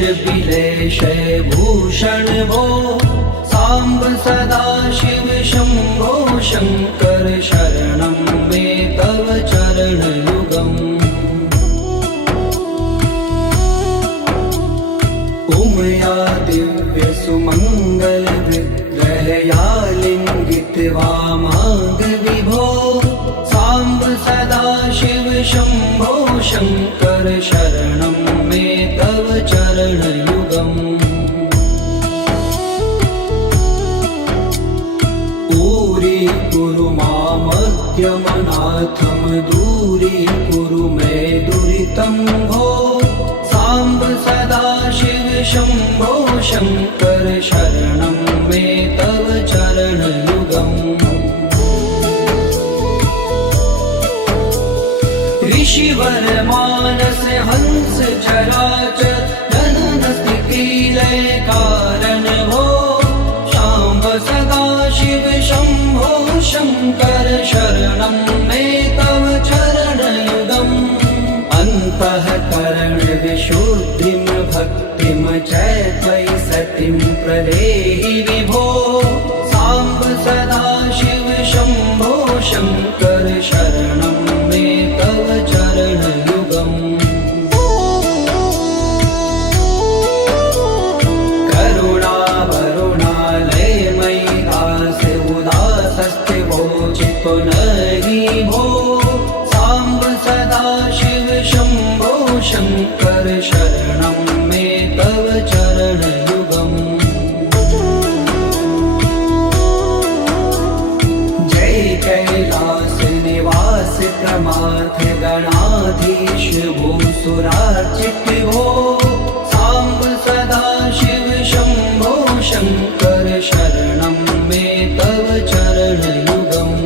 बिलेश भूषण भो सांब सदा शिव शंभो शंकर शरणं मे तव चरणयुगम् उमया दिव्य सुमंगल विग्रहया लिंगित वामांग विभो सांब सदा शिव शंभो शंकर शरणं मे तव चरणयुगम् कुरु मामद्यमनाथं दूरीकुरु मे दुरितं भो सांब सदा शिव शंभो शंकर शरणं मे तव चरणयुगम् ऋषिवर मानस हंस चराचर जनन स्थिति लय कारण भो सांब सदा शिव शंभो शंकर शरणं मे तव चरणयुगम् अन्तःकरण विशुद्धिं भक्तिं च त्वयि सतिं प्रदेहि विभो सांब सदा शिव शंभो शंकर शरणं मे तव चरणयुगम् पुनरि भो सांब सदा शिव शंभो शंकर शरणं मे तव चरणयुगम् जय कैलास निवास प्रमाथ गणाधीश भूसुरार्चित भो सांब सदा शिव शंभो शंकर शरणं मे तव चरणयुगम्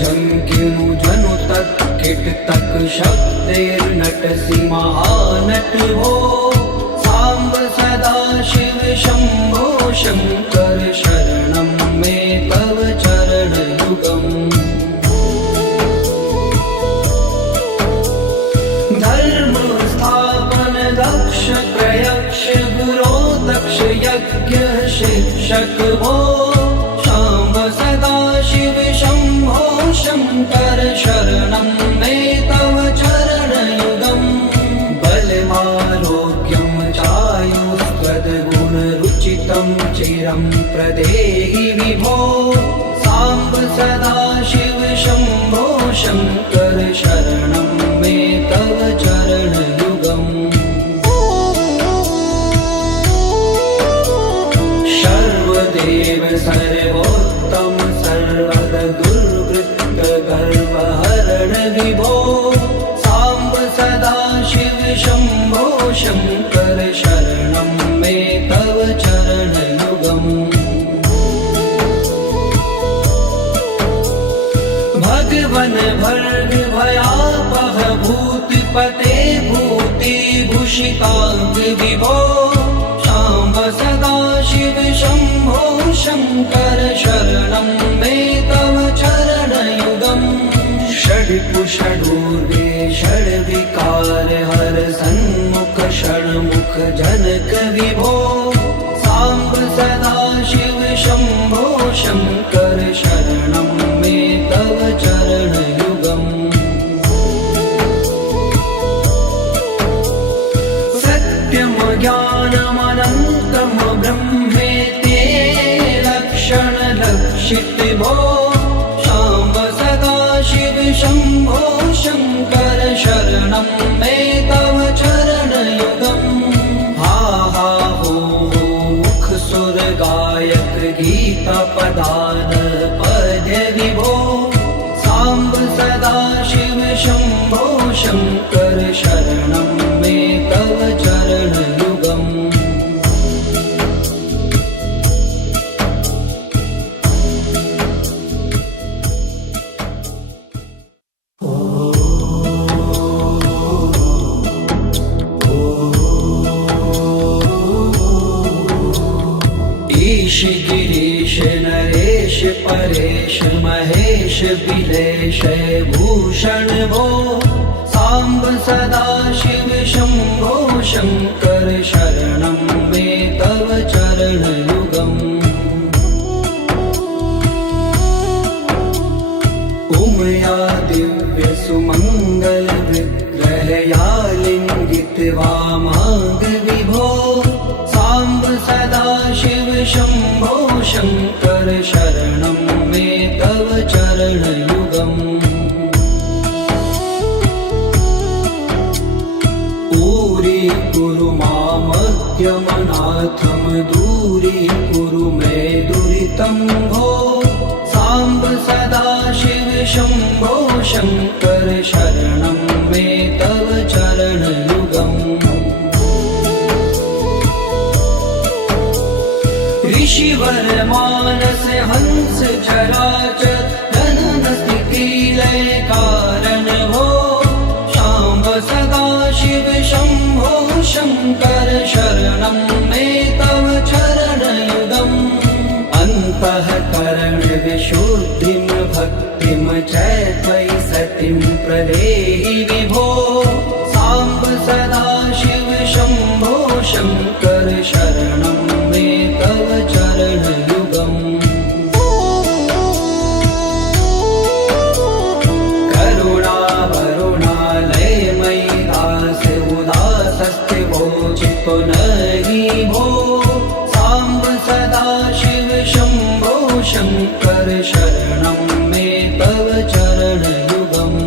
झंकिनु जनु तक किट तक शब्देर्नटसि महानट भो सांब सदा शिव शंभो शंकर शरणं मे तव चरणयुगम् धर्म स्थापन दक्ष प्रयक्ष गुरो दक्ष यज्ञ शिक्षक भो सांब सदा शिव शंभो शंकर शरणं मे तव चरणयुगम् बलमारोग्यं चायुस्त्वद्गुणरुचितं चिरं प्रदेहि विभो सांब सदा शिव शंभो शंकर शरणं मे तव चरणयुगम् सर्वदेव सर्वोत्तम सर्वद दुर्वृत्त गर्वहरण विभो सांब सदा शिव शंभो शंकर शरणं मे तव चरणयुगम् भगवन भर्ग भयापह भूतिपते भूतिभूषितांग विभो सांब सदा शिव शंभो शंकर शरणं मे तव चरणयुगम् षड्पुषडूर्वे षड्विकार हर सन्मुख षण्मुख जनक विभो सांब सदा शिव शंभो शंकर शरणं मे तव चरणयुगम् सत्यं ज्ञानमनन्तं ब्रह्मेति लक्षण लक्षित भो सांब सदा शिव शंभो शंकर शरणं मे तव चरणयुगम् हा हा हो मुख सुर गायक गीता पदान पद्य विभो सांब सदा शिव शंभो शंकर शरणं मे तव चरणयुगम् ईश गिरीश नरेश परेश महेश बिलेश भूषण भूषण भो साम्ब सदाशिव शम्भो शङ्कर शरणं मे तव चरणयुगम् उमया दिव्य सुमङ्गल विग्रहया लिङ्गित्वा माग विभो साम्ब सदाशिव शम्भो शङ्कर शरणं मे तव चरणयुगम् दूरी मामद्यमनाथं दूरीकुरु मे दुरितं भो साम्ब सदाशिव शम्भो शङ्कर शरणं मे तव चरणयुगम् ऋषिवर मानस हंस चराचर जनन स्थिति लय कारण भो शाम्ब सदाशिव शम्भो शङ्कर शरणं मे तव चरणयुगम् अन्तःकरण विशुद्धिं भक्तिं च त्वयि सतिं प्रदेहि विभो साम्ब सदाशिव शम्भो शङ्कर शरणं मे तव चरणयुगम् चित्तो नहि भो साम्ब सदाशिव शम्भो शङ्कर शरणं मे तव चरणयुगम्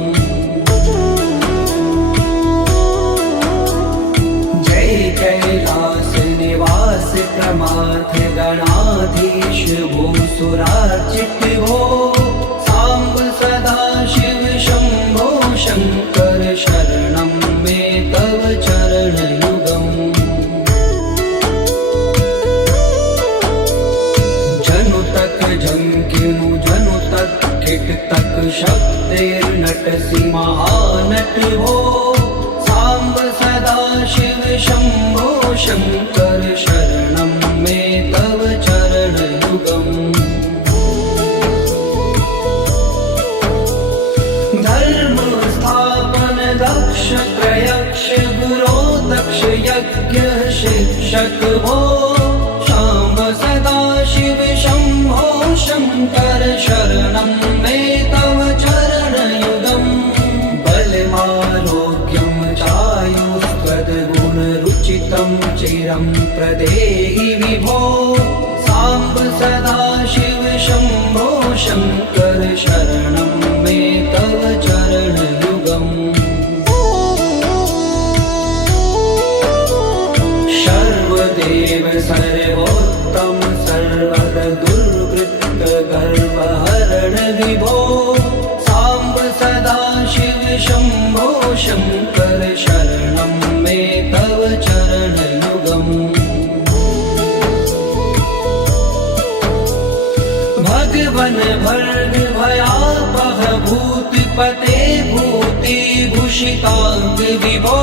जय कैलास निवास प्रमाथ गणाधीश भूसुरार्चित भो साम्ब सदाशिव शम्भो शङ्कर शरणं मे तव चरणयुगम् जंकिनु जनु तक किट तक शक्तिर्नटसि महानट भो साम्ब सदाशिव शम्भो शङ्कर शरणं मे तव चरणयुगम् धर्म स्थापन दक्ष प्रयक्ष गुरो दक्ष यज्ञ शिक्षक भो शाम्ब सदाशिव शम्भो शङ्कर शरणं मे तव चरणयुगम् बलमारोग्यं चायुस्त्वद्गुणरुचितं चिरं प्रदेहि विभो साम्ब सदाशिव शम्भो शङ्कर शरणं मे तव चरणयुगम् सर्वदेव सर्वोत्तम सर्वर दुर्वृत्त गर्वहरण विभो साम्ब सदाशिव शम्भो शङ्कर शरणं मे तव चरणयुगम् भगवन भर्ग भयापह भूतिपते भूतिभूषिताङ्ग विभो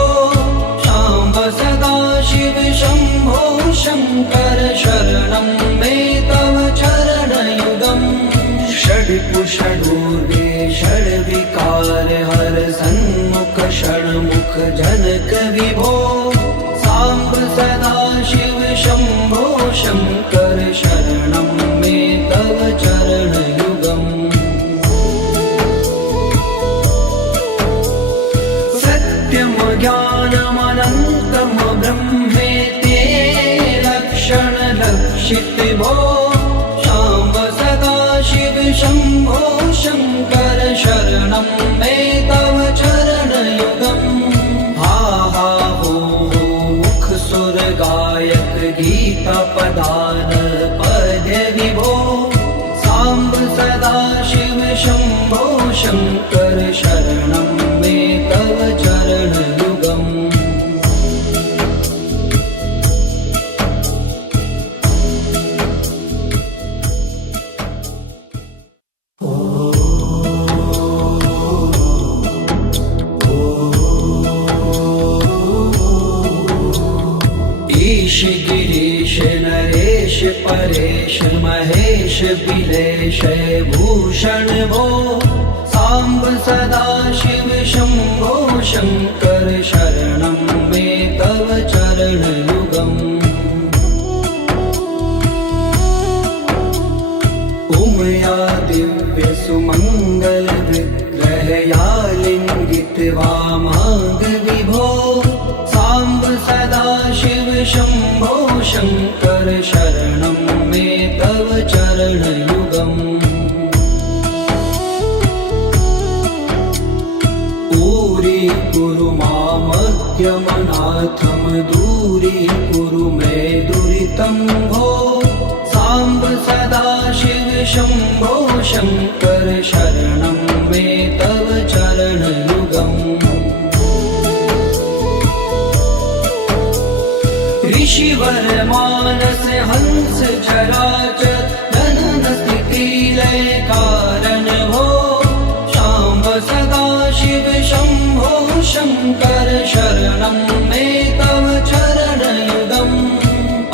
साम्ब सदाशिव शम्भो शङ्कर शरणं मे तव चरणयुगम् षड्पुषडूर्वे षड्विकार हर सन्मुख षण्मुख जनक विभो साम्ब सदाशिव शम्भो शङ्कर शरणं मे तव चरणयुगम् सत्यं ज्ञानमनन्तं ब्रह्मेति लक्षणलक्षित भो साम्ब सदाशिव शम्भो शङ्कर शरणं मे तव चरणयुगम् हा हा हो मुख सुर गायक गीता पदान पद्य विभो साम्ब सदाशिव शम्भो शङ्कर शरणं मे तव चरणयुगम् ईश गिरीश नरेश परेश महेश बिलेश भूषण भो साम्ब सदा शिव शम्भो शङ्कर शरणं मे तव चरणयुगम् उमया दिव्य सुमङ्गल विग्रहया लिङ्गित वामाङ्ग विभो साम्ब सदा शिव शम्भो शङ्कर शरणं मे तव चरणयुगम् कुरु मामज्ञमनाथं दूरीकुरु मे दुरितं भो साम्ब सदा शिव शम्भो शङ्कर शरणं मे तव चरणयुगम् ऋषिवर मानस हंस चराचर जनन स्थिति लय कारण भो शाम्ब सदा शिव शम्भो शङ्कर शरणं मे तव चरणयुगम्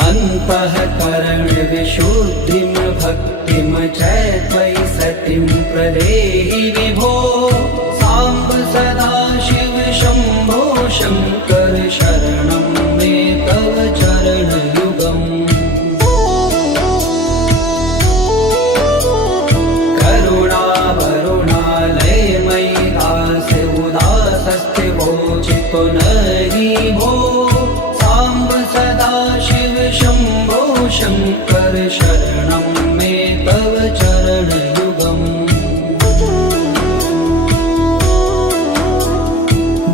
अन्तःकरण विशुद्धिं भक्तिं च त्वयि सतिं प्रदेहि विभो साम्ब सदा शिव शम्भो शङ्कर शरणं मे तव चरणयुगम् चितो नहि भो साम्ब सदा शिव शम्भो शङ्कर शरणं मे तव चरणयुगम्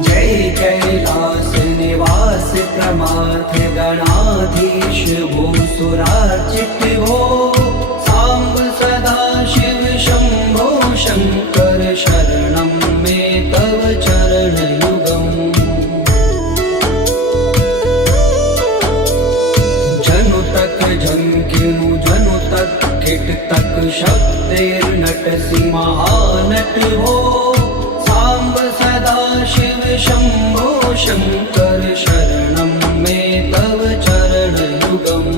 जय कैलास निवास प्रमाथ गणाधीश भूसुरार्चित भो साम्ब सदा शिव शम्भो शङ्कर शरणं मे तव चरणयुगम् जनु तक झंकिनु जनु तक किट तक शब्देर्नटसि महानट हो साम्ब सदा शिव शम्भो शङ्कर शरणं मे तव चरणयुगम्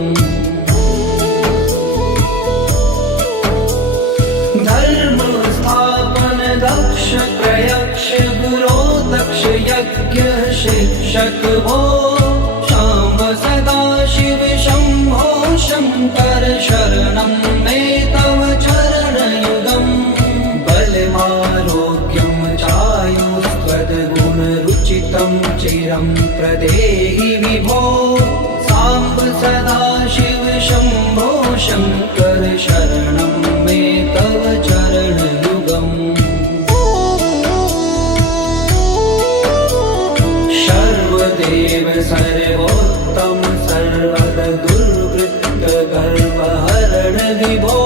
धर्म स्थापन दक्ष प्रयक्ष गुरो दक्ष यज्ञ शिक्षक भो शाम्ब सदा शिव शम्भो शङ्कर शरणं मे तव चरणयुगम् बलमारोग्यं चायुस्त्वद्गुणरुचितं चिरं प्रदेहि विभो साम्ब सदा शिव शम्भो शङ्कर शरणं मे तव चरणयुगम् सर्वदेव सर्वोत्तम सर्वद दुर्वृत्त गर्वहरण विभो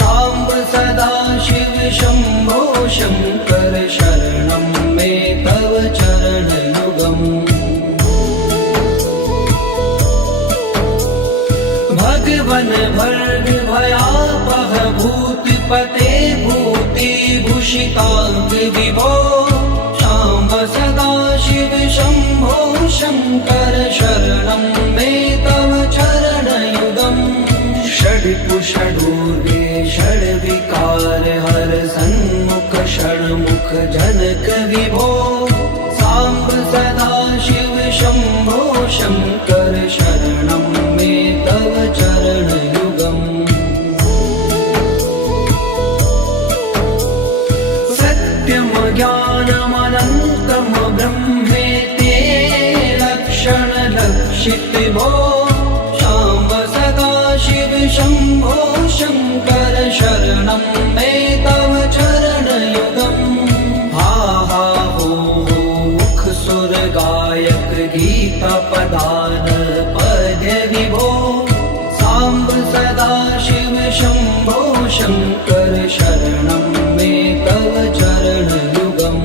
साम्ब सदा शिव शम्भो शङ्कर शरणं मे तव चरणयुगम् भगवन भर्ग भयापह भूतिपते भूतिभूषिताङ्ग विभो शाम्ब सदा शिव शम्भो शङ्कर शरणं मे तव चरणयुगम् षड्कुषडूर्वे षड्विकार हर सन्मुख षण्मुख जनक विभो साम्ब सदा शिव शम्भो शङ्कर शरणं मे तव चरणयुगम् सत्यं ज्ञानमनन्तं ब्रह्मेति लक्षणलक्षित भो शाम्ब सदा शिव शम्भो शङ्कर शरणं मे तव चरणयुगम् हा हा हो मुख सुर गायक गीता पदान पद्य विभो साम्ब सदा शिव शम्भो शङ्कर शरणं मे तव चरणयुगम्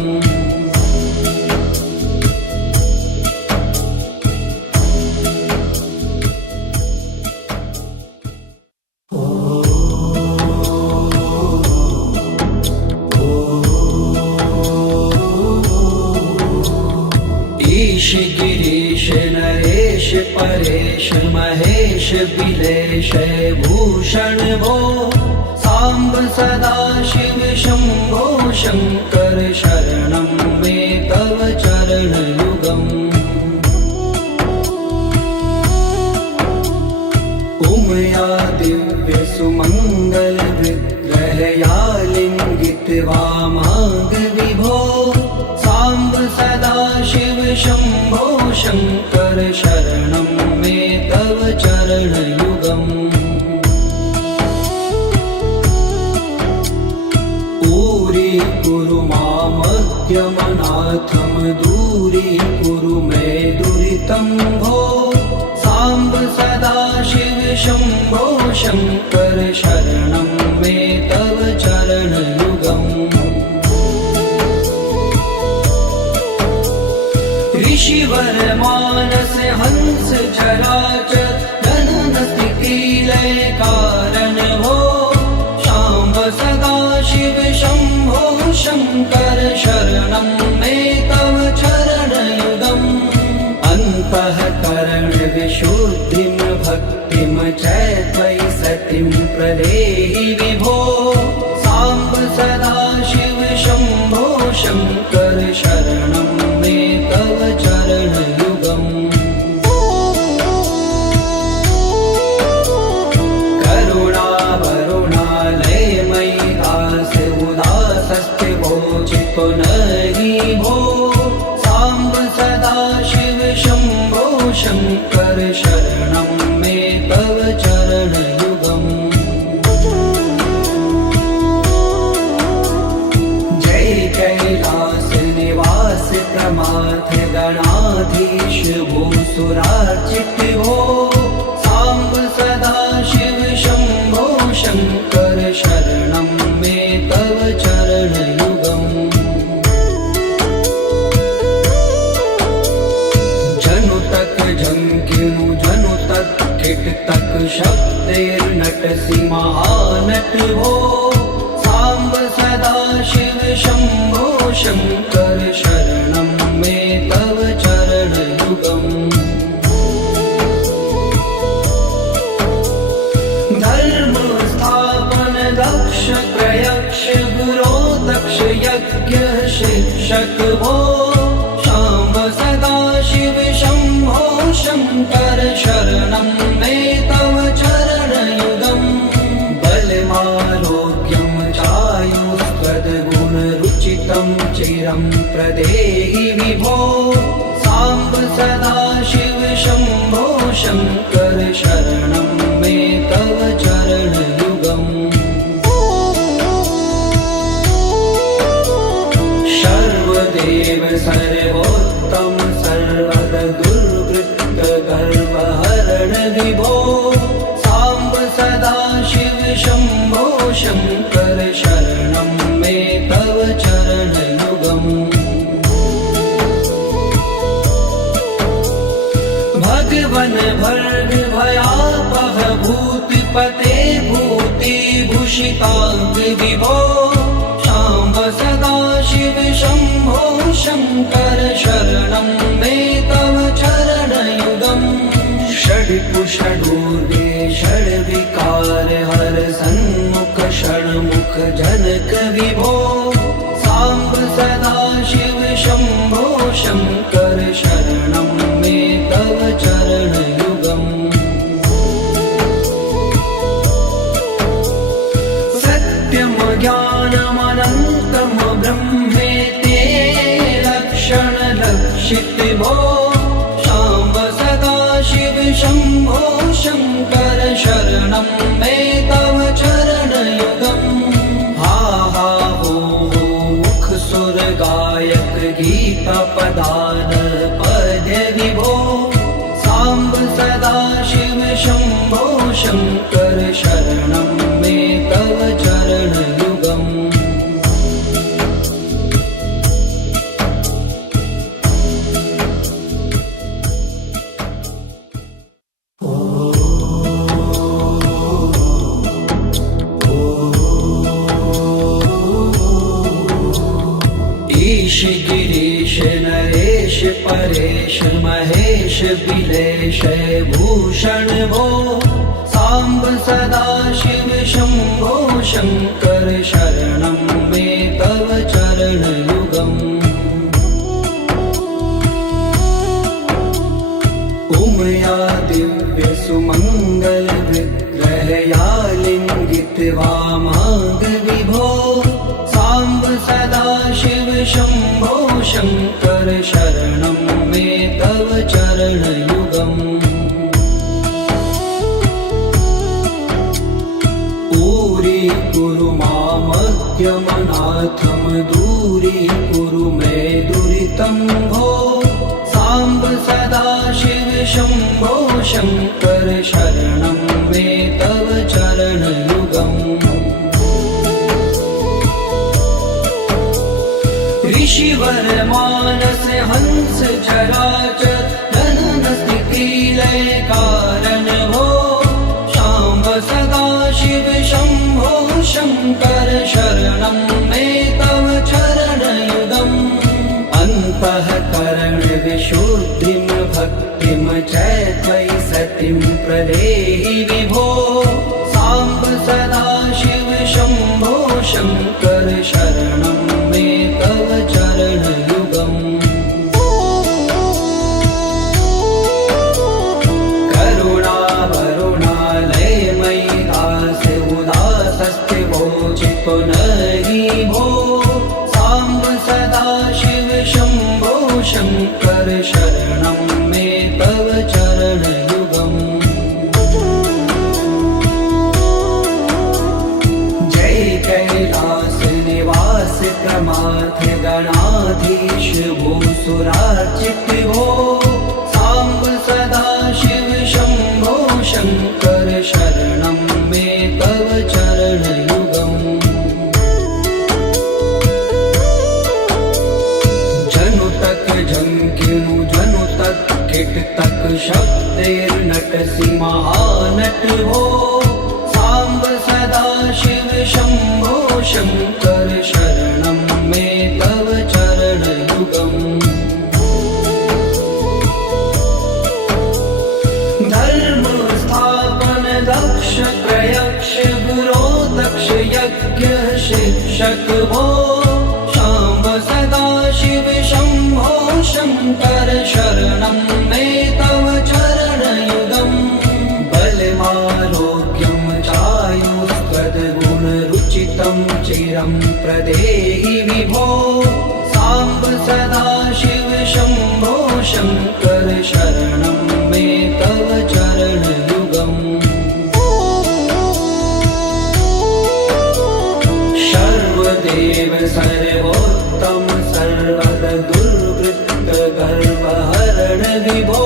ईश गिरीश नरेश परेश महेश बिलेश भूषण भो साम्ब सदा शिव शम्भो शङ्कर शरणं मे तव चरणयुगम् उमया दिव्य सुमङ्गल विग्रहया लिङ्गित्वा माग विभो साम्ब सदा शिव शम्भो शङ्कर शरणं मे तव चरणयुगम् कुरु मामद्यमनाथं दूरीकुरु मे दुरितं भो साम्ब सदा शिव शम्भो शङ्कर शरणं मे तव चरणयुगम् ऋषिवर मानस हंस चराचर जनन स्थिति लय कारण भो शाम्ब सदा शिव शम्भो शङ्कर शरणं मे तव चरणयुगम् अन्तःकरण विशुद्धिं भक्तिं च त्वयि सतिं प्रदेहि विभो साम्ब सदा शिव शम्भो शङ्कर शरणं मे तव चरणयुगम् नहि भो साम्ब सदा शिव शम्भो शङ्कर शरणं मे तव चरणयुगम् जय कैलास निवास प्रमाथ गणाधीश भूसुरार्चित भो साम्ब सदा शिव शम्भो शङ्कर शरणं मे तव चरणयुगम् झंकिनु जनु तक किट तक शब्दैर्नटसि महानट भो साम्ब सदा शिव शम्भो शङ्कर शरणं मे तव चरणयुगम् धर्म स्थापन दक्ष प्रयक्ष गुरो दक्ष यज्ञ शिक्षक भो शाम्ब सदा शिव शम्भो शङ्कर शरणं मे तव चरणयुगम् बलमारोग्यं चायुस्त्वद्गुणरुचितं चिरं प्रदेहि विभो साम्ब सदा शिव शम्भो शङ्कर शरणं मे तव चरणयुगम् सर्वदेव सर्वोत्तम सर्वद दुर्वृत्त गर्वहरण विभो साम्ब सदा शिव शम्भो शङ्कर शरणं मे तव चरणयुगम् भगवन् भर्ग भयापह भूतिपते भूतिभूषिताङ्ग विभो शाम्ब सदा शिव शम्भो शङ्कर शरणं मे तव चरणयुगम् षड्कुषडूर्वे षड्विकार हर सन्मुख षण्मुख जनक विभो साम्ब सदा शिव शम्भो शङ्कर शरणं मे तव चरणयुगम् सत्यं ज्ञानमनन्तं ब्रह्मेते लक्षणलक्षित भो शाम्ब सदा शिव शम्भो शङ्कर शरणं मे तव चरणयुगम् हा हा हो मुख सुर गायक गीता पदान पद्य विभो साम्ब सदा शिव शम्भो शङ्कर शरणं मे तव चरणयुगम् ईश गिरीश नरेश परेश महेश बिलेश भूषण भो साम्ब सदाशिव शम्भो शङ्कर शरणं मे तव चरणयुगम् उमया दिव्य सुमङ्गल विग्रहया लिङ्गित्वा माग विभो साम्ब सदाशिव शम्भो शङ्कर शरणं मे तव चरणयुगम् कुरु मामज्ञमनाथं दूरीकुरु मे दुरितं भो साम्ब सदाशिव शम्भो शङ्कर शरणं मे तव चरणयुगम् ऋषिवर मानस हंस चराचर जनन स्थिति लय कारण भो शाम्ब सदाशिव शम्भो शङ्कर शरणं मे तव चरणयुगम् अन्तःकरण विशुद्धिं भक्तिं च त्वयि सतिं प्रदेहि विभो साम्ब सदाशिव शम्भो शङ्कर शरणं मे तव चरणयुगम् पुनरि भो साम्ब सदाशिव शम्भो शङ्कर शरणं मे तव चरणयुगम् जय कैलास निवास प्रमाथ गणाधीश भूसुरार्चित भो साम्ब सदाशिव शम्भो शङ्कर शरणं मे तव चरणयुगम् झंकिनु जनु तक किट तक शब्दैर्नटसि महानट हो साम्ब सदाशिव शम्भो शङ्कर शरणं मे तव चरणयुगम् धर्म स्थापन दक्ष प्रयक्ष गुरो दक्ष यज्ञ शिक्षक भो शाम्ब सदाशिव शम्भो शङ्कर शरणं मे तव चरणयुगम् बलमारोग्यं चायुस्त्वद्गुणरुचितं चिरं प्रदेहि विभो साम्ब सदाशिव शम्भो शङ्कर शरणं मे तव चरणयुगम् सर्वदेव सर्वोत्तम सर्वद दुर्वृत्त गर्वहरण विभो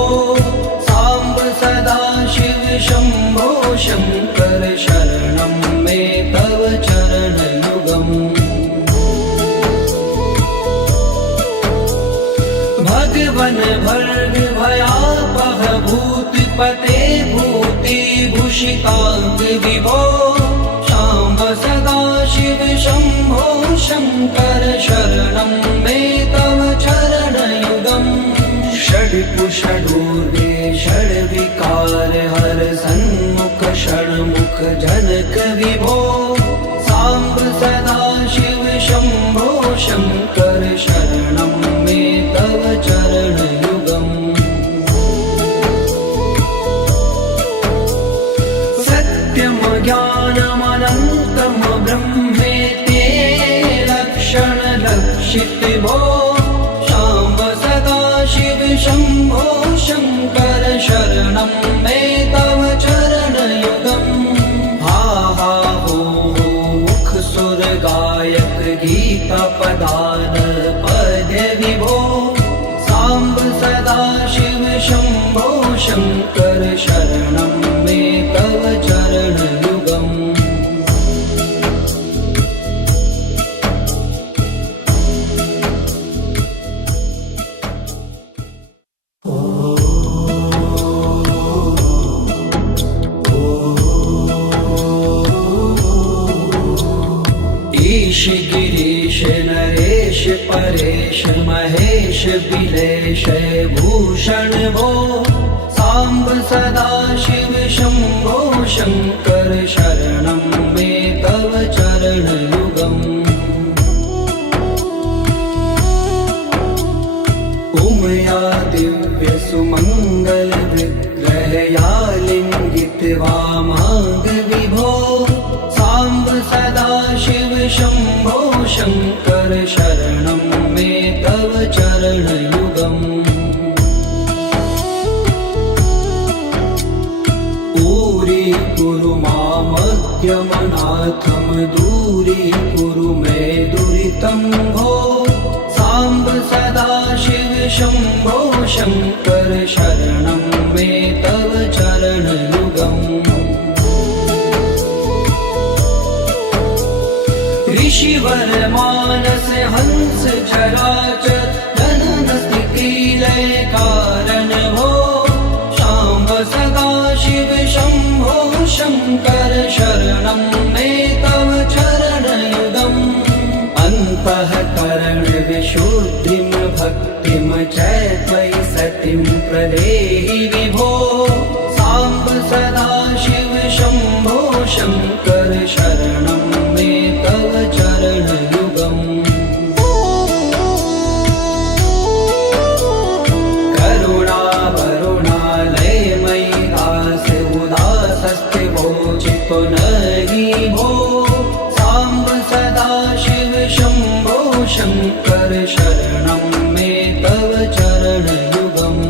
साम्ब सदाशिव शम्भो शङ्कर शरणं मे तव चरणयुगम् भगवन् भर्ग भयापह भूतिपते भूतिभूषिताङ्ग विभो शाम्ब सदाशिव शम्भो शङ्कर शरणं मे तव चरणयुगम् षड्पुषडूर्वे षड्विकार हर सन्मुख षण्मुख जनक विभो साम्ब सदाशिव शम्भो शङ्कर शरणं मे तव चरणयुगम् सत्यं ज्ञानमनन्तं ब्रह्मेति लक्षणलक्षित भो शाम्ब सदाशिव शम्भो शङ्कर शरणं मे तव चरणयुगम् हा हा हो मुख सुर गायक गीता पदान पद्य विभो साम्ब सदाशिव शम्भो शङ्कर शरणं मे तव चरणयुगम् ईश गिरीश नरेश परेश महेश बिलेश भूषण भो साम्ब सदा शिव शम्भो शङ्कर शरणं मे तव चरणयुगम् उमया दिव्य सुमङ्गल विग्रहया लिङ्गित वामाङ्ग विभो साम्ब सदा शिव शम्भो शङ्कर शरणं मे तव चरणयुगम् कुरु मामज्ञमनाथं दूरीकुरु मे दुरितं भो साम्ब सदा शिव शम्भो शङ्कर शरणं मे तव चरणयुगम् ऋषिवर मानस हंस चराचर जनन स्थिति लय कारण भो शाम्ब सदा शिव शम्भो शङ्कर शरणं मे तव चरणयुगम् अन्तःकरण विशुद्धिं भक्तिं च त्वयि सतिं प्रदेहि विभो साम्ब सदा शिव शम्भो शङ्कर शरणं मे तव चरणयुगम् नहि भो साम्ब सदा शिव शम्भो शङ्कर शरणं मे तव चरणयुगम्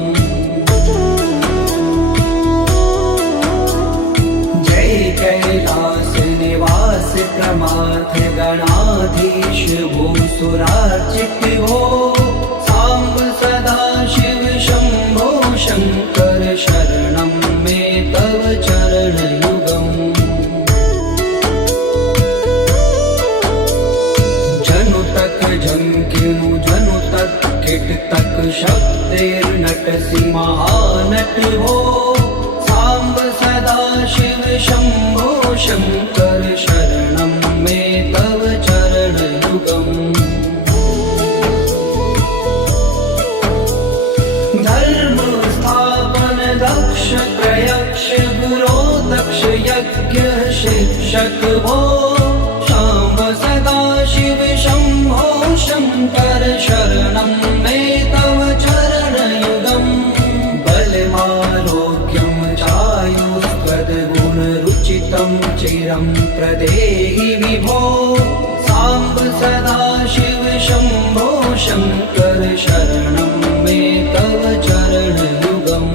जय कैलास निवास प्रमाथ गणाधीश भूसुरार्चित भो साम्ब सदा शिव शम्भो शङ्कर शरणं मे तव चरणयुगम् झंकिनु जनु तक किट तक शब्देर्नटसि महानट हो साम्ब सदा शिव शम्भो शङ्कर शरणं मे तव चरणयुगम् धर्म स्थापन दक्ष प्रयक्ष गुरो दक्ष यज्ञ शिक्षक भो शाम्ब सदा शिव शम्भो शङ्कर शरणं मे तव चरणयुगम् बलमारोग्यं चायुष्पदगुणरुचितं चिरं प्रदेहि विभो साम्ब सदा शिव शम्भो शङ्कर शरणं मे तव चरणयुगम्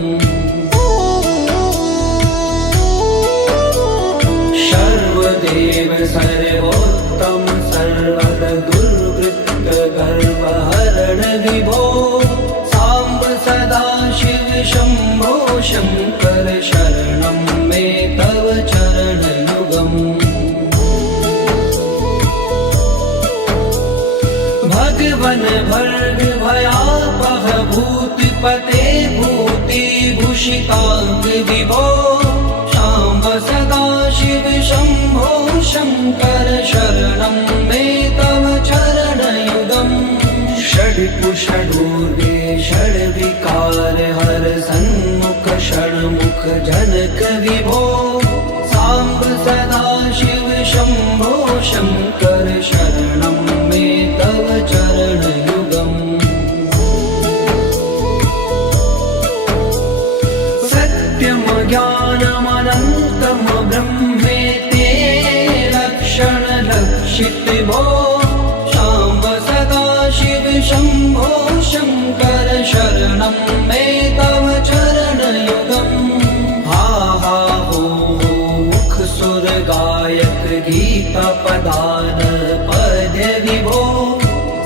सर्वदेव सर्वोत्तम सर्वद दुर्वृत्त गर्वहरण विभो साम्ब सदा शिव शम्भो शङ्कर शरणं मे तव चरणयुगम् भगवन् भर्ग भयापह भूतिपते भूतिभूषिताङ्ग विभो साम्ब सदा शिव शम्भो शङ्कर शरणं मे तव चरणयुगम् षड्कुषडूर्वे षड्विकार हर सन्मुख षण्मुख जनक विभो साम्ब सदा शिव शम्भो शङ्कर शरणं मे तव चरणयुगम् सत्यं ज्ञानमनन्तं ब्रह्मेते लक्षणलक्षित भो शाम्ब सदा शिव शम्भो शङ्कर शरणं मे तव चरणयुगम् हा हा हो मुख सुर गायक गीता पदान पद्य विभो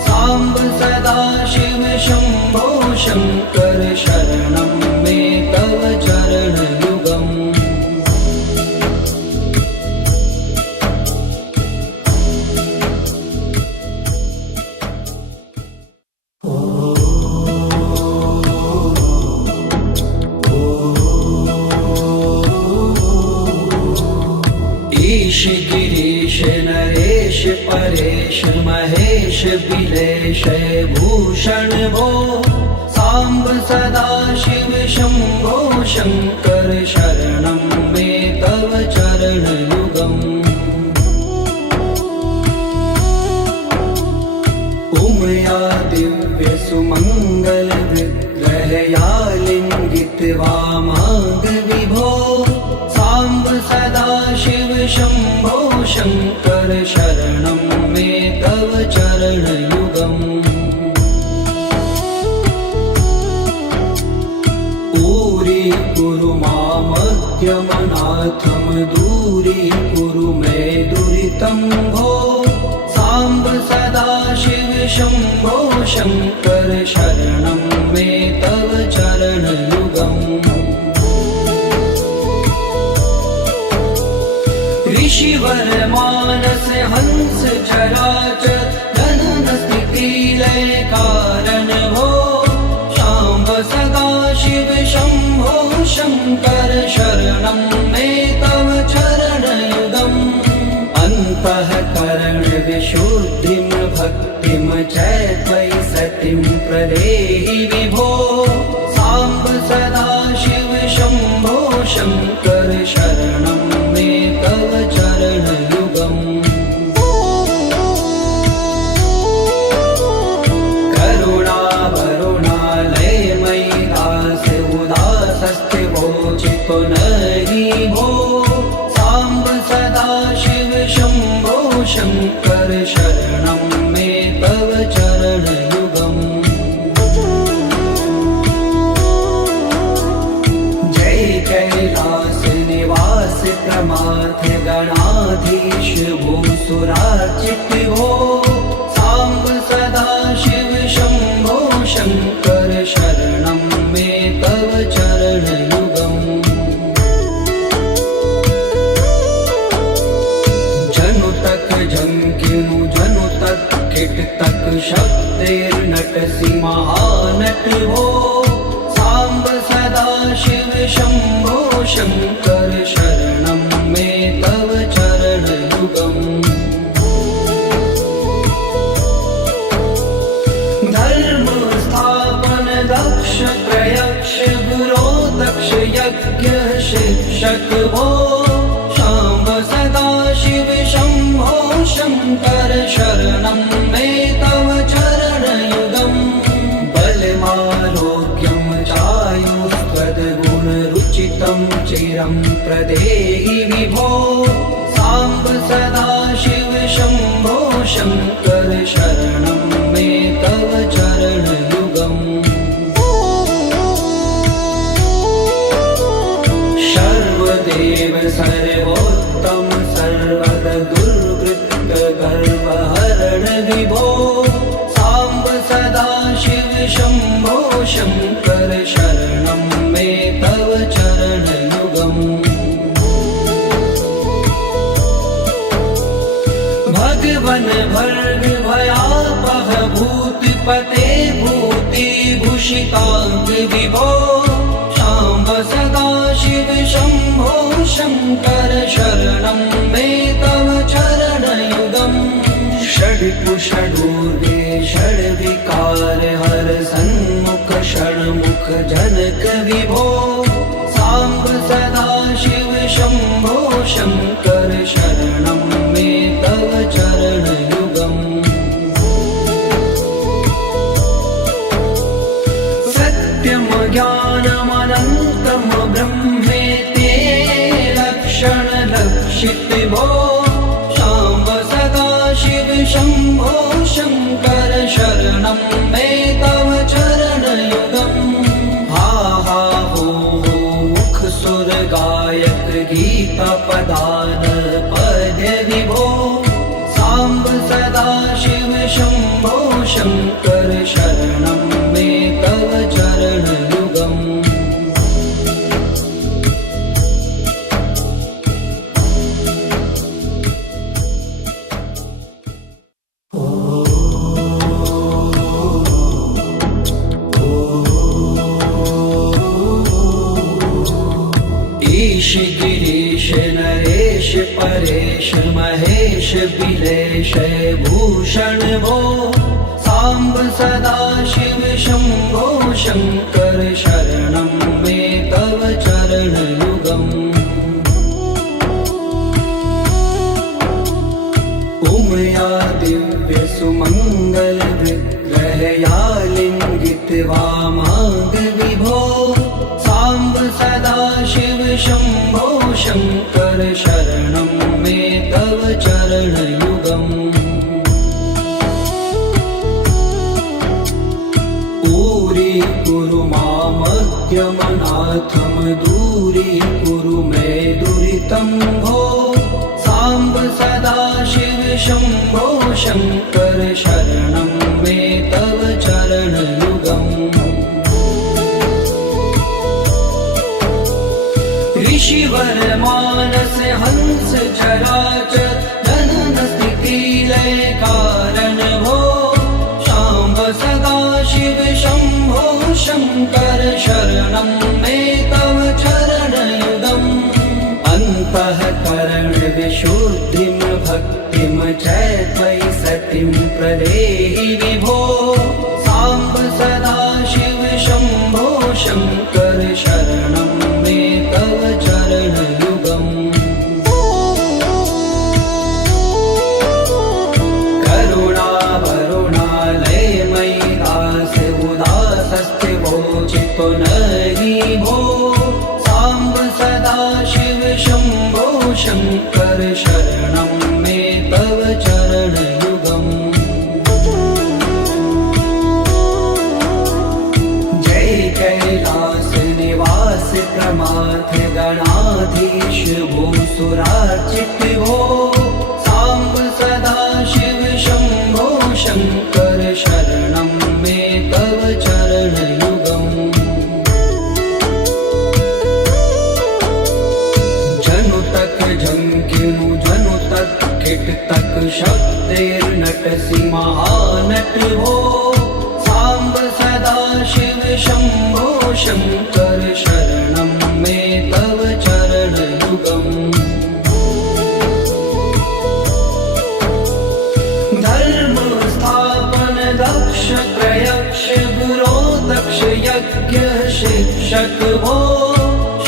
साम्ब सदा शिव शम्भो शङ्कर शरणं मे तव चरणयुगम् ईश गिरीश नरेश परेश महेश बिलेश भूषण भो साम्ब सदा शिव शम्भो शङ्कर शरणं मे तव चरणयुगम् उमया दिव्यसुमङ्गलविग्रहया लिङ्गितवामाङ्गविभो साम्ब सदा शिव शम्भो शङ्कर शरणं मे तव चरणयुगम् दूरी मामद्यमनाथं दूरीकुरु मे दुरितं भो साम्ब सदा शिव शम्भो शङ्कर शरणं मे तव चरणयुगम् ऋषिवर मानस हंस चराचर जनन स्थिति लय कारण भो शाम्ब सदा शिव शम्भो शङ्कर शरणं मे तव चरणयुगम् अन्तःकरण विशुद्धिं भक्तिं च त्वयि सतिं प्रदेहि विभो साम्ब सदा शिव शम्भो शङ्कर शरणं मे तव चरणयुगम् पुनरि भो साम्ब सदा शिव शम्भो शङ्कर शरणं मे तव चरणयुगम् जय कैलास निवास प्रमाथ गणाधीश भूसुरार्चित भो साम्ब सदा शिव शम्भो शङ्कर शरणं मे तव चरणयुगम् जंकिनु जनु तक किट तक शब्देर्नटसि महानट हो साम्ब सदा शिव शम्भो शङ्कर शरणं मे तव चरणयुगम् धर्म स्थापन दक्ष प्रयक्ष गुरो दक्ष यज्ञ शिक्षक भो शाम्ब सदा शिव शम्भो शङ्कर शरणं मे तव चरणयुगम् बलमारोग्यं चायुस्त्वद्गुणरुचितं चिरं प्रदेहि विभो साम्ब सदा शिव शम्भो शङ्कर शरणं मे तव चरणयुगम् सर्वदेव सर्वोत्तम सर्वद दुर्वृत्त गर्वहरण विभो साम्ब सदा शिव शम्भो शङ्कर शरणं मे तव चरणयुगम् भगवन् भर्ग भयापह भूतिपते भूतिभूषिताङ्ग विभो साम्ब सदा शिव शम्भो शङ्कर शरणं मे तव चरणयुगम् षड्कुषडूर्वे षड्विकार हर सन्मुख षण्मुख जनक विभो साम्ब सदा शिव शम्भो शङ्कर शरणं मे तव चरणयुगम् सत्यं ज्ञानमनन्तं ब्रह्मेति लक्षणलक्षित भो साम्ब सदा शिव शम्भो शङ्कर शरणं मे तव चरणयुगम् हा हा हो मुख सुर गायक गीता पदान पद्य विभो साम्ब सदा शिव शम्भो शङ्कर शरणं मे तव चरणयुगम् ईश गिरीश नरेश परेश महेश बिलेश भूषण भो साम्ब सदा शिव शम्भो शङ्कर शरणं मे तव शङ्कर शरणं मे तव चरणयुगम् दूरीकुरु मामज्ञमनाथं दूरीकुरु मे दुरितं भो साम्ब सदाशिव शम्भो शङ्कर शरणं मे तव चरणयुगम् ऋषिवर मानस हंस चराचर जनन स्थिति लय कारण भो शाम्ब सदाशिव शम्भो शङ्कर शरणं मे तव चरणयुगम् अन्तःकरण विशुद्धिं भक्तिं च त्वयि सतिं प्रदेहि विभो साम्ब सदाशिव शम्भो शङ्कर शरणं मे तव चरणयुगम् करुणावरुणालयमयि दास उदासस्थिवोचितो नहि भो साम्ब सदाशिव शम्भो शङ्कर शरणं मे तव चरणयुगम् जय कैलास निवास प्रमाथ गणाधीश भूसुरार्चित भो साम्ब सदाशिव शम्भो शङ्कर शरणं मे तव चरणयुगम् जनु तक झंकिनु जनु तक किट तक शब्दैर्नटसि महानट भो साम्ब सदाशिव शम्भो शङ्कर शरणं मे तव चरणयुगम् धर्म स्थापन दक्ष प्रयक्ष गुरो दक्ष यज्ञ शिक्षक भो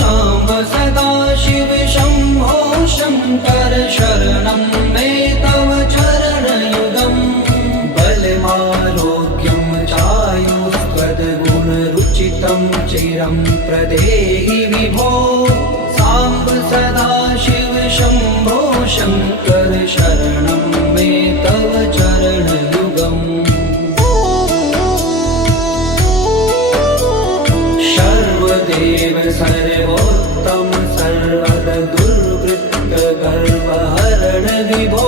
शाम्ब सदाशिव शम्भो शङ्कर शरणं मे तव चरणयुगम् बलमारोग्यं चायुष्पदगुणरुचितं चिरं प्रदेहि विभो साम्ब सदाशिव शम्भो शङ्कर शरणं मे तव चरणयुगम् सर्वदेव सर्वोत्तम सर्वद दुर्वृत्त गर्वहरण विभो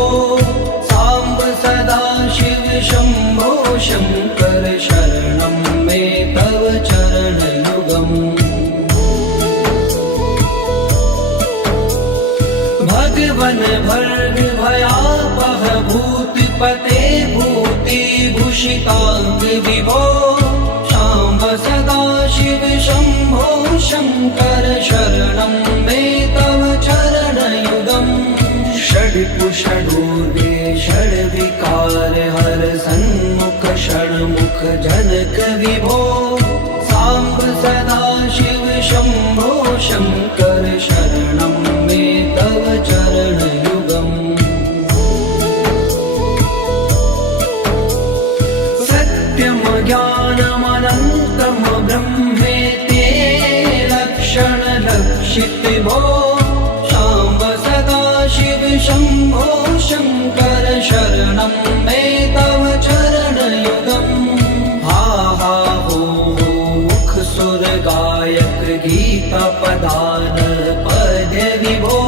साम्ब सदाशिव शम्भो शङ्कर शरणं मे तव चरणयुगम् भगवन भर्ग भयापह भूतिपते भूतिभूषिताङ्ग विभो शाम्ब सदाशिव शम्भो शङ्कर शरणं मे तव चरणयुगम् षड्कुषडूर्वे षड्विकार हर सन्मुख षण्मुख जनक विभो साम्ब सदाशिव शम्भो शङ्कर शरणं मे तव चरणयुगम् सत्यं ज्ञानमनन्तं ब्रह्मेति लक्षणलक्षित भो शाम्ब सदाशिव शम्भो शङ्कर शरणं मे तव चरणयुगम् हा हा हो मुख सुर गायक गीता पदान पद्य विभो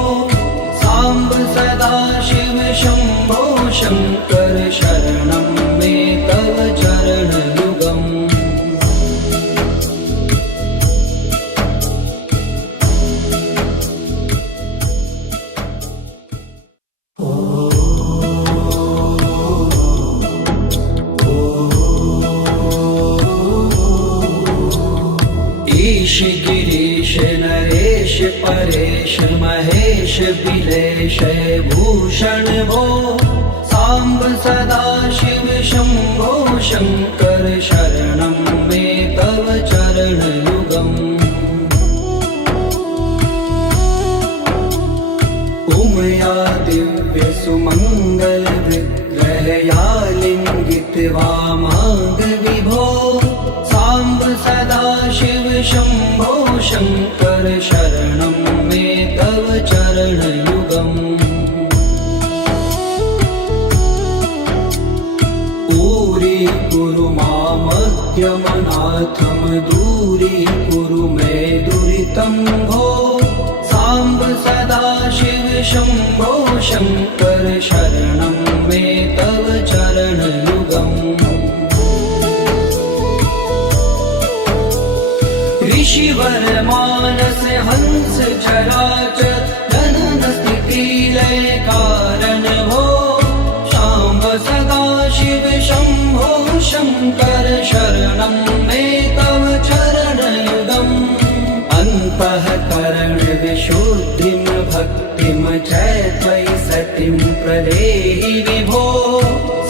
साम्ब सदाशिव शम्भो शङ्कर शरणं मे तव चरणयुगम् ईश गिरीश नरेश परेश महेश बिलेश भूषण भो साम्ब सदाशिव शम्भो शङ्कर शरणं मे तव चरणयुगम् उमया दिव्य सुमङ्गल विग्रहया लिङ्गित वामाङ्ग विभो साम्ब सदाशिव शम्भो शङ्कर शरणं मे तव चरणयुगम् दूरीकुरु मामज्ञमनाथं दूरीकुरु मे दुरितं भो साम्ब सदाशिव शम्भो शङ्कर शरणं मे तव चरणयुगम् ऋषिवर मानस हंस चराचर जनन स्थिति लय कारण भो शाम्ब सदाशिव शम्भो शङ्कर शरणं मे तव चरणयुगम् अन्तःकरण विशुद्धिं भक्तिं च त्वयि सतिं प्रदेहि विभो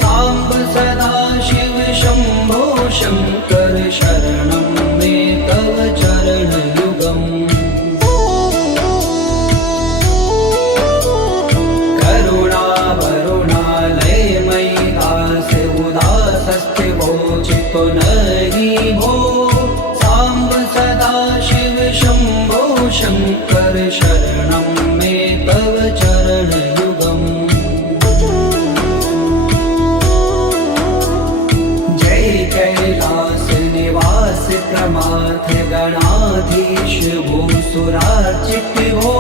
साम्ब सदाशिव शम्भो शङ्कर शरणं मे तव चरणयुगम् करुणावरुणालयमयि दास उदासस्थिवोचितो नहि भो साम्ब सदाशिव शम्भो शङ्कर शरणं मे तव चरणयुगम् जय कैलास निवास प्रमाथ गणाधीश भूसुरार्चित भो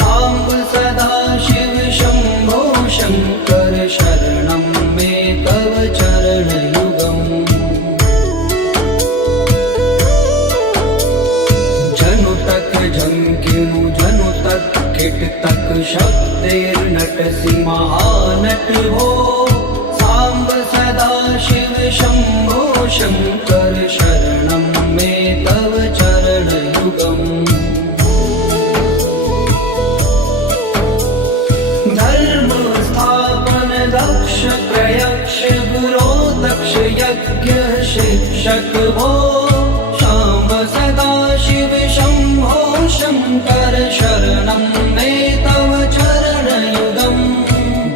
साम्ब सदाशिव शम्भो शङ्कर शरणं मे तव चरणयुगम् जनु तक झंकिनु जनु तक किट तक शब्देर्नटसि महानट भो साम्ब सदाशिव शम्भो शङ्कर शरणं मे तव चरणयुगम् धर्म स्थापन दक्ष प्रयक्ष गुरो दक्ष यज्ञ शिक्षक भो शाम्ब सदाशिव शम्भो शङ्कर शरणं मे तव चरणयुगम्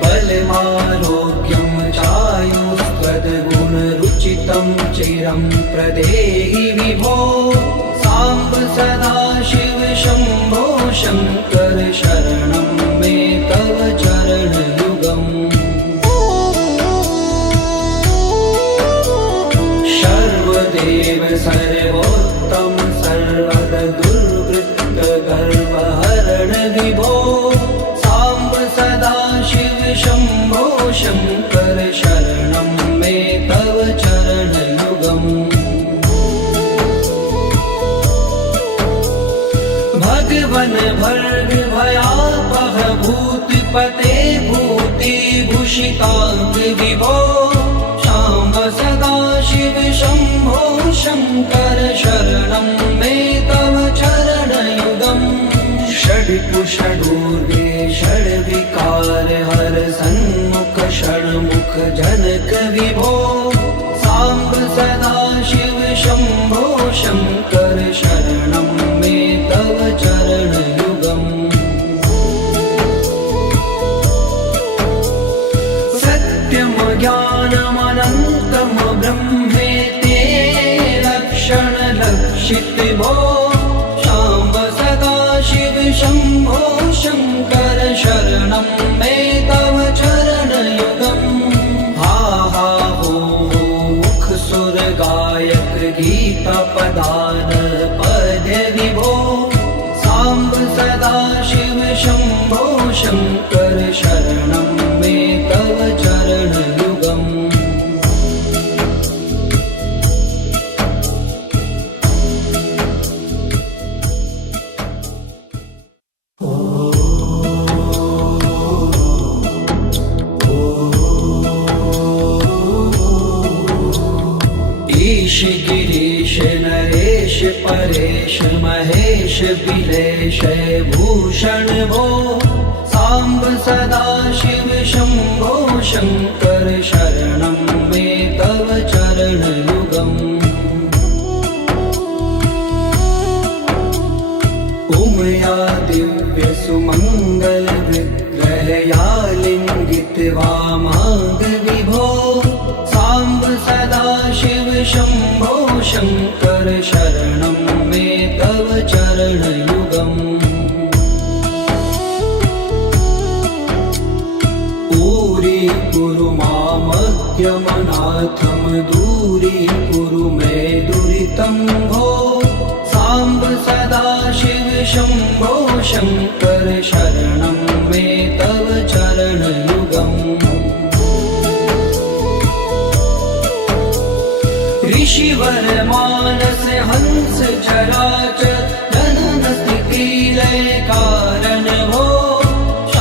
बलमारोग्यं चायुस्त्वद्गुणरुचितं चिरं प्रदेहि विभो साम्ब सदाशिव शम्भो शङ्कर शरणं मे तव चरणयुगम् सर्वदेव सर्वोत्तम सर्वद दुर्वृत्त गर्वहरण विभो साम्ब सदाशिव शम्भो शङ्कर शरणं मे तव चरणयुगम् भगवन भर्ग भयापह भूतिपते भूतिभूषिताङ्ग विभो शाम्ब सदाशिव शम्भो शङ्कर शरणं मे तव चरणयुगम् षड्कुषडूर्वे षड्विकार हर सन्मुख षण्मुख जनक विभो साम्ब सदाशिव शम्भो शङ्कर शरणं मे तव चरणयुगम् सत्यं ज्ञानमनन्तं ब्रह्मेति लक्षण लक्षित भो शाम्ब सदाशिव शम्भो शङ्कर शरणं मे तव चरणयुगम् हा हा हो मुख सुर गायक गीता पदान पद विभो साम्ब सदाशिव शम्भो शङ्कर शरणं मे तव चरणयुगम् ईश गिरीश नरेश परेश महेश बिलेश भूषण भो साम्ब सदाशिव शम्भो शङ्कर शरणं मे तव चरणयुगम् उमया दिव्य सुमङ्गल विग्रहया लिङ्गित वामाङ्ग विभो साम्ब सदाशिव शम्भो शङ्कर शरणं मे तव चरणयुगम् नाथम दूरीकुरु मे दुरितं भो साम्ब सदा शिव शम्भो शङ्कर शरणं मे तव चरणयुगम् ऋषिवर मानस हंस चराचर